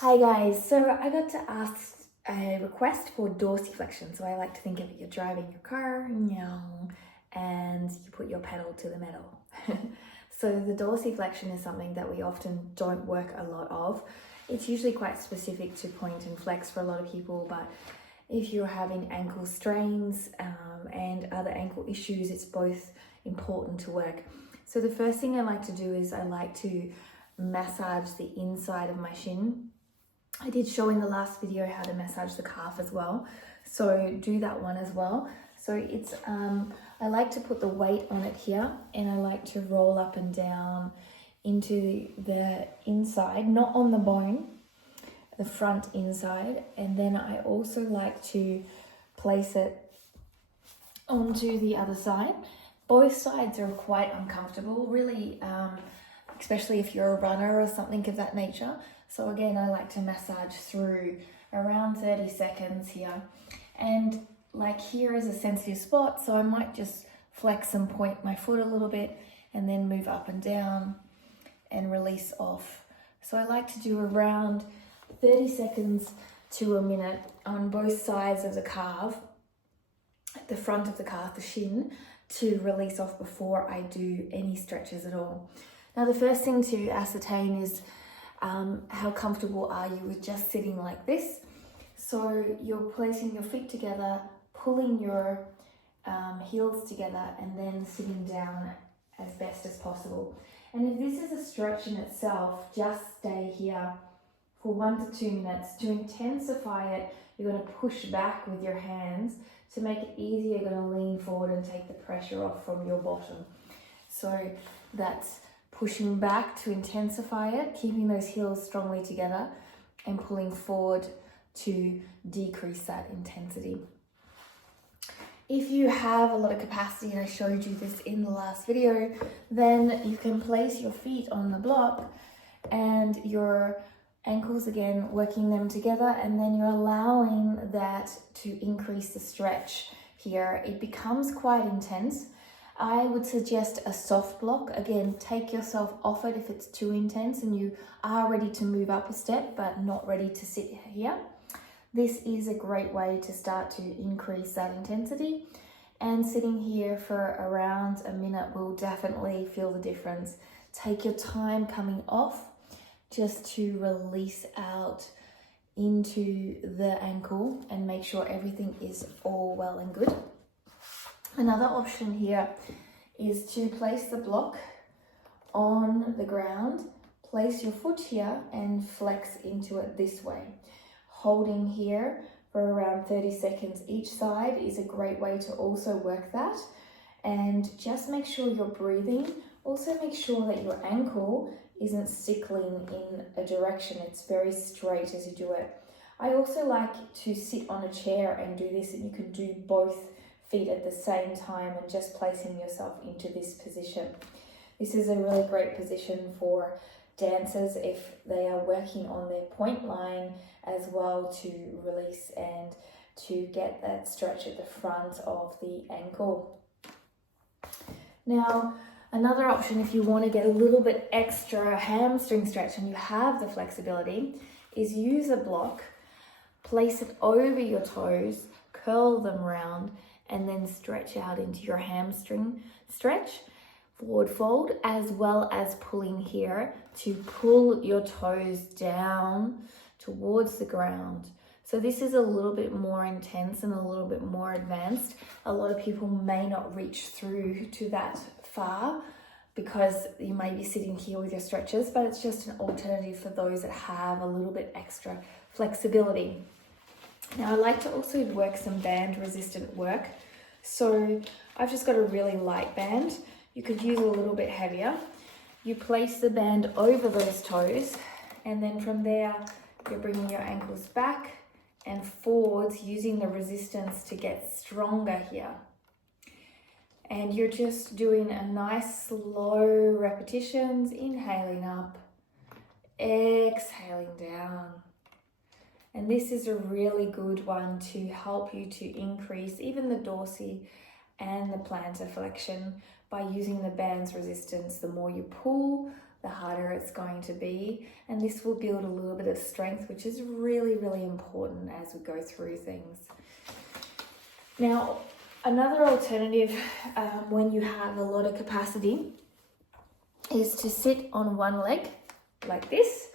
Hi guys, so I got to ask a request for dorsiflexion. So I like to think of it, you're driving your car, and you put your pedal to the metal. So the dorsiflexion is something that we often don't work a lot of. It's usually quite specific to point and flex for a lot of people, but if you're having ankle strains and other ankle issues, it's both important to work. So the first thing I like to do is I like to massage the inside of my shin. I did show in the last video how to massage the calf as well, so do that one as well. So it's I like to put the weight on it here, and I like to roll up and down into the inside, not on the bone, the front inside. And then I also like to place it onto the other side. Both sides are quite uncomfortable, really, especially if you're a runner or something of that nature. So again, I like to massage through around 30 seconds here. And like here is a sensitive spot, so I might just flex and point my foot a little bit and then move up and down and release off. So I like to do around 30 seconds to a minute on both sides of the calf, at the front of the calf, the shin, to release off before I do any stretches at all. Now the first thing to ascertain is how comfortable are you with just sitting like this. So you're placing your feet together, pulling your heels together, and then sitting down as best as possible. And if this is a stretch in itself, just stay here for 1 to 2 minutes. To intensify it, you're going to push back with your hands. To make it easier, you're going to lean forward and take the pressure off from your bottom. So that's pushing back to intensify it, keeping those heels strongly together, and pulling forward to decrease that intensity. If you have a lot of capacity, and I showed you this in the last video, then you can place your feet on the block and your ankles again, working them together, and then you're allowing that to increase the stretch here. It becomes quite intense. I would suggest a soft block. Again, take yourself off it if it's too intense and you are ready to move up a step but not ready to sit here. This is a great way to start to increase that intensity, and sitting here for around a minute will definitely feel the difference. Take your time coming off just to release out into the ankle and make sure everything is all well and good. Another option here is to place the block on the ground, place your foot here and flex into it this way. Holding here for around 30 seconds each side is a great way to also work that. And just make sure you're breathing. Also make sure that your ankle isn't sickling in a direction. It's very straight as you do it. I also like to sit on a chair and do this, and you can do both feet at the same time and just placing yourself into this position. This is a really great position for dancers if they are working on their point line as well, to release and to get that stretch at the front of the ankle. Now, another option, if you want to get a little bit extra hamstring stretch and you have the flexibility, is use a block, place it over your toes, curl them round, and then stretch out into your hamstring stretch, forward fold, as well as pulling here to pull your toes down towards the ground. So this is a little bit more intense and a little bit more advanced. A lot of people may not reach through to that far because you may be sitting here with your stretches, but it's just an alternative for those that have a little bit extra flexibility. Now I like to also work some band resistant work. So I've just got a really light band. You could use a little bit heavier. You place the band over those toes, and then from there you're bringing your ankles back and forwards, using the resistance to get stronger here. And you're just doing a nice slow repetitions, inhaling up, exhaling down. And this is a really good one to help you to increase even the dorsi and the plantar flexion by using the band's resistance. The more you pull, the harder it's going to be. And this will build a little bit of strength, which is really, really important as we go through things. Now, another alternative when you have a lot of capacity is to sit on one leg like this.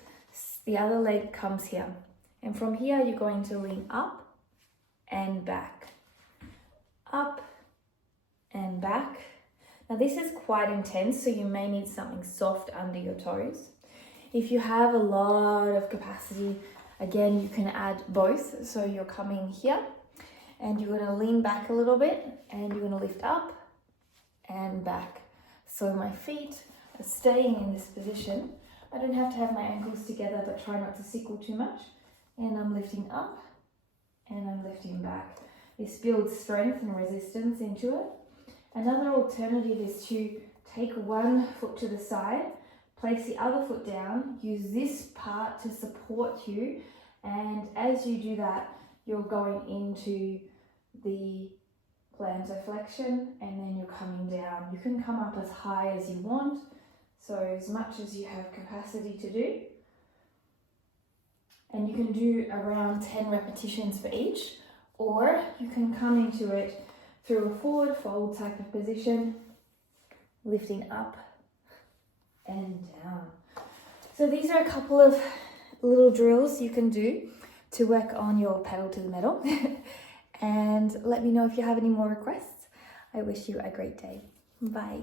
The other leg comes here. And from here, you're going to lean up and back. Up and back. Now this is quite intense, so you may need something soft under your toes. If you have a lot of capacity, again, you can add both. So you're coming here and you're going to lean back a little bit and you're going to lift up and back. So my feet are staying in this position. I don't have to have my ankles together, but try not to sickle too much. And I'm lifting up and I'm lifting back. This builds strength and resistance into it. Another alternative is to take one foot to the side, place the other foot down, use this part to support you, and as you do that, you're going into the plantar flexion and then you're coming down. You can come up as high as you want, so as much as you have capacity to do. And you can do around 10 repetitions for each, or you can come into it through a forward fold type of position, lifting up and down. So these are a couple of little drills you can do to work on your pedal to the metal. And let me know if you have any more requests. I wish you a great day. Bye.